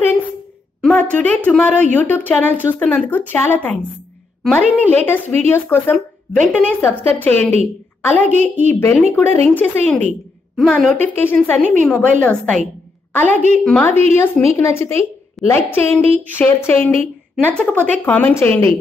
Friends, మా today tomorrow YouTube channel చూస్తున్నందుకు చాలా thanks. మరిన్ని లేటెస్ట్ వీడియోస్ కోసం వెంటనే సబ్స్క్రైబ్ చేయండి. అలాగే ఈ బెల్ ని కూడా రింగ్ చేసేయండి. మా నోటిఫికేషన్స్ అన్ని మీ మొబైల్లో వస్తాయి. అలాగే మా వీడియోస్ మీకు నచ్చితే లైక్ చేయండి, షేర్ చేయండి, నచ్చకపోతే కామెంట్ చేయండి.